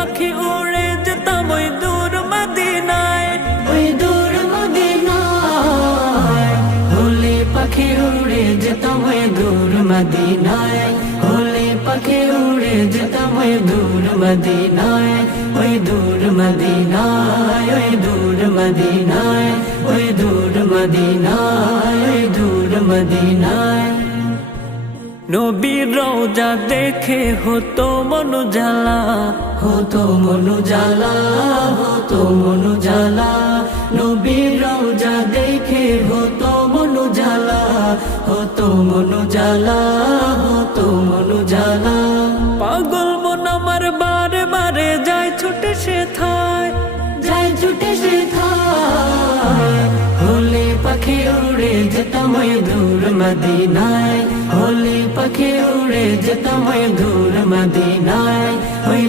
পাখি উড়ে যেতাম ওই দূর মদিনায়, ওই দূর মদিনায়। হলে পাখি উড়ে যেতাম ওই দূর মদিনায়, হলে পাখি উড়ে যেতাম ওই দূর মদিনায়, ওই দূর মদিনায়, ওই দূর মদিনায়, ওই দূর মদিনায়, ওই দূর মদিনায়। নবীর রওজা দেখে হতো মন জ্বালা, হতো মন জ্বালা, হতো মন জ্বালা। নবীর রওজা দেখে হতো মন জ্বালা, হতো মন জ্বালা, হতো মন জ্বালা। পাগল মন আমার বারে বারে যায় ছুটে সে থায়, যায় ছুটে সে থায়। হলে পাখি উড়ে যেতাম ওই দূর মদিনায়, হলে পাখি উড়ে যেতাম ওই দূর মদিনায়, ওই